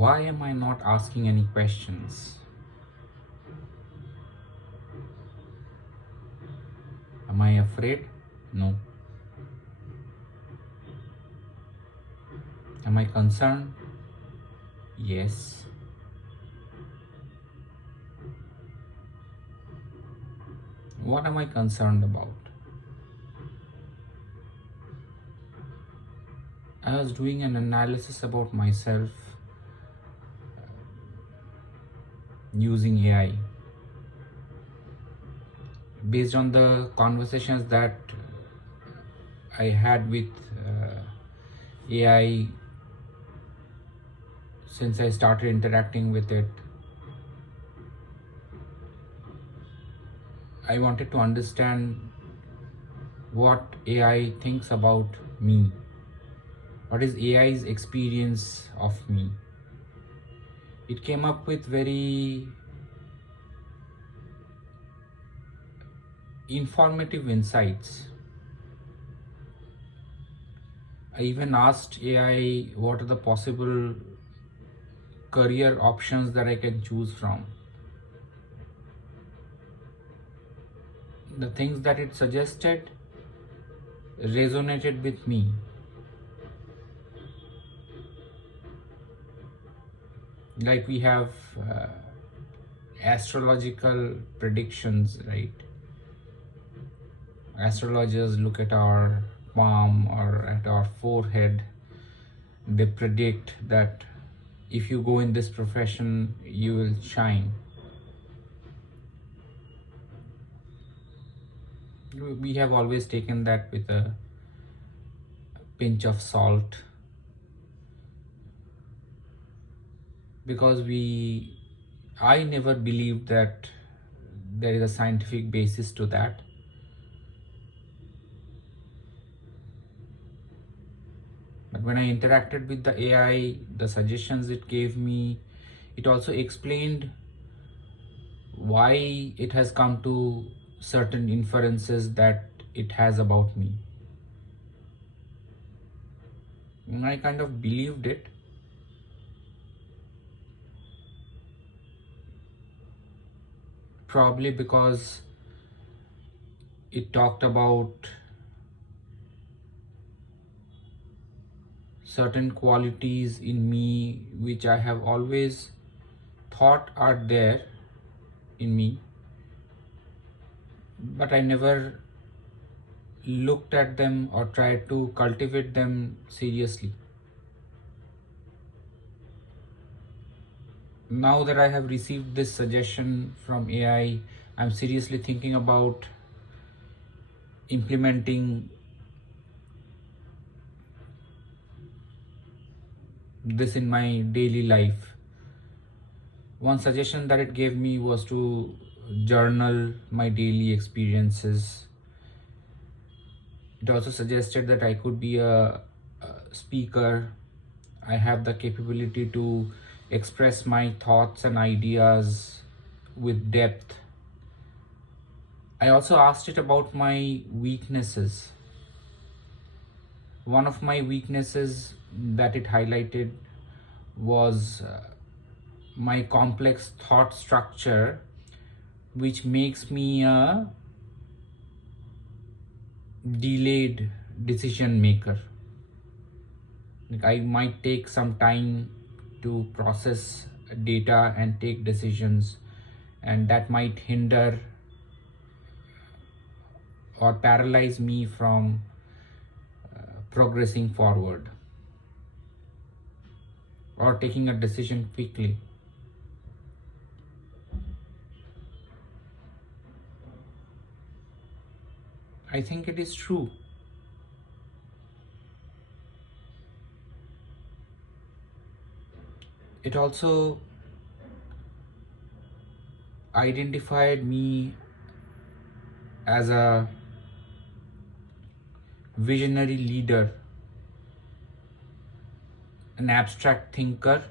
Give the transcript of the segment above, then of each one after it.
Why am I not asking any questions? Am I afraid? No. Am I concerned? Yes. What am I concerned about? I was doing an analysis about myself using AI. Based on the conversations that I had with AI since I started interacting with it, I wanted to understand what AI thinks about me. What is AI's experience of me? It came up with very informative insights. I even asked AI what are the possible career options that I can choose from. The things that it suggested resonated with me. Like we have astrological predictions, right? Astrologers look at our palm or at our forehead. They predict that if you go in this profession, you will shine. We have always taken that with a pinch of salt because I never believed that there is a scientific basis to that. But when I interacted with the AI, the suggestions it gave me, it also explained why it has come to certain inferences that it has about me. And I kind of believed it. Probably because it talked about certain qualities in me which I have always thought are there in me, but I never looked at them or tried to cultivate them seriously. Now that I have received this suggestion from AI, I'm seriously thinking about implementing this in my daily life. One suggestion that it gave me was to journal my daily experiences. It also suggested that I could be a speaker. I have the capability to express my thoughts and ideas with depth. I also asked it about my weaknesses. One of my weaknesses that it highlighted was my complex thought structure, which makes me a delayed decision maker. Like I might take some time to process data and take decisions, and that might hinder or paralyze me from progressing forward or taking a decision quickly. I think it is true. It also identified me as a visionary leader, an abstract thinker,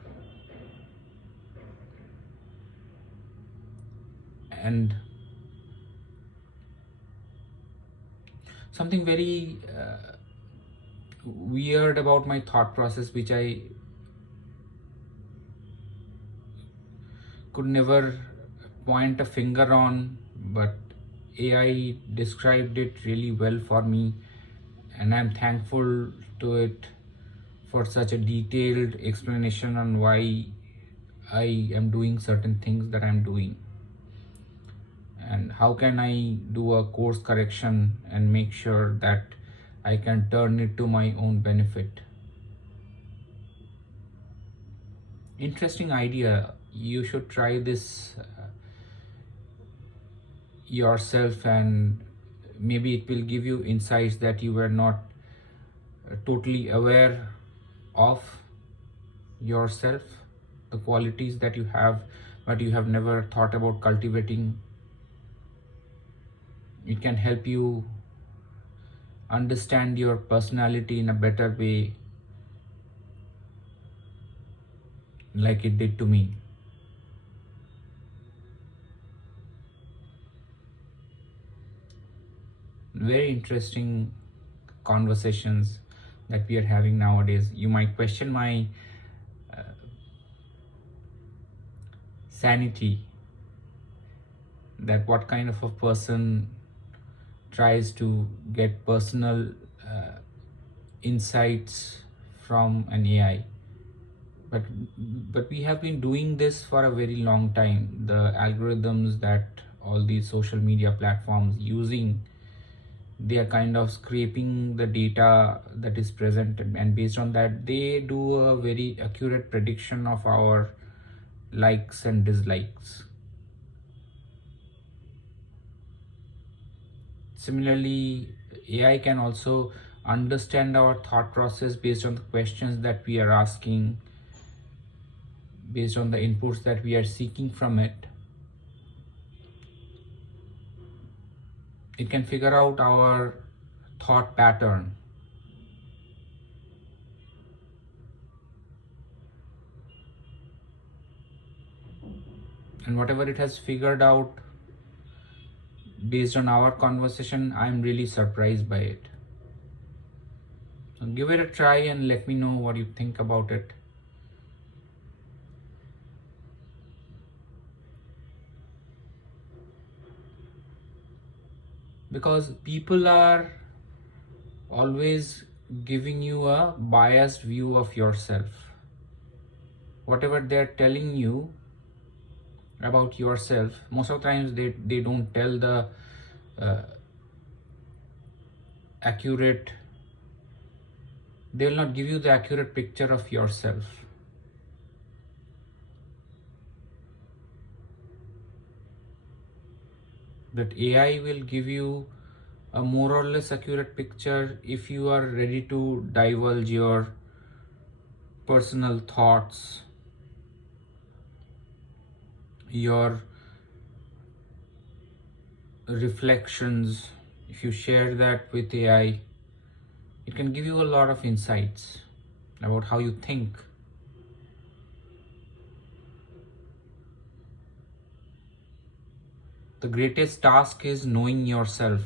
and something very weird about my thought process, which I could never point a finger on, but AI described it really well for me, and I'm thankful to it for such a detailed explanation on why I am doing certain things that I'm doing, and how can I do a course correction and make sure that I can turn it to my own benefit. Interesting idea. You should try this yourself, and maybe it will give you insights that you were not totally aware of yourself, the qualities that you have but you have never thought about cultivating. It can help you understand your personality in a better way, like it did to me. Very interesting conversations that we are having nowadays. You might question my sanity, that what kind of a person tries to get personal insights from an AI. But we have been doing this for a very long time. The algorithms that all these social media platforms using, they are kind of scraping the data that is present, and based on that they do a very accurate prediction of our likes and dislikes. Similarly, AI can also understand our thought process based on the questions that we are asking, based on the inputs that we are seeking from it. It can figure out our thought pattern. And whatever it has figured out based on our conversation, I'm really surprised by it. So give it a try and let me know what you think about it. Because people are always giving you a biased view of yourself. Whatever they're telling you about yourself, most of the times they don't tell the accurate, they will not give you the accurate picture of yourself. That AI will give you a more or less accurate picture if you are ready to divulge your personal thoughts, your reflections. If you share that with AI, it can give you a lot of insights about how you think. The greatest task is knowing yourself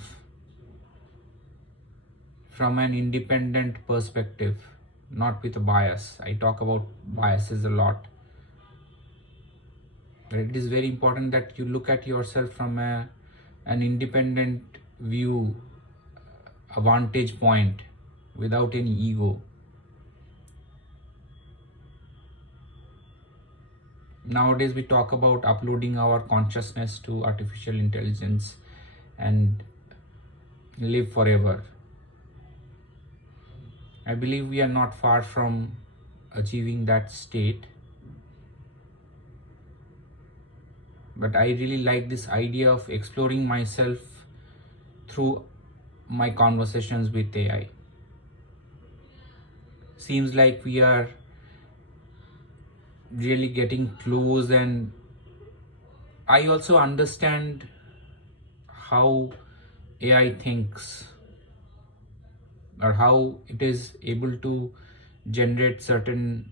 from an independent perspective, not with a bias. I talk about biases a lot. It is very important that you look at yourself from an independent view, a vantage point, without any ego. Nowadays, we talk about uploading our consciousness to artificial intelligence and live forever. I believe we are not far from achieving that state. But I really like this idea of exploring myself through my conversations with AI. Seems like we are really getting close, and I also understand how AI thinks, or how it is able to generate certain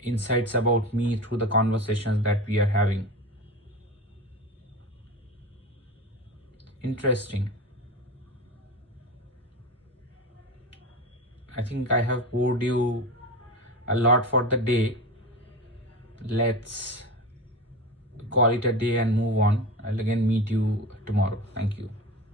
insights about me through the conversations that we are having. Interesting. I think I have bored you a lot for the day. Let's call it a day and move on. I'll again meet you tomorrow. Thank you.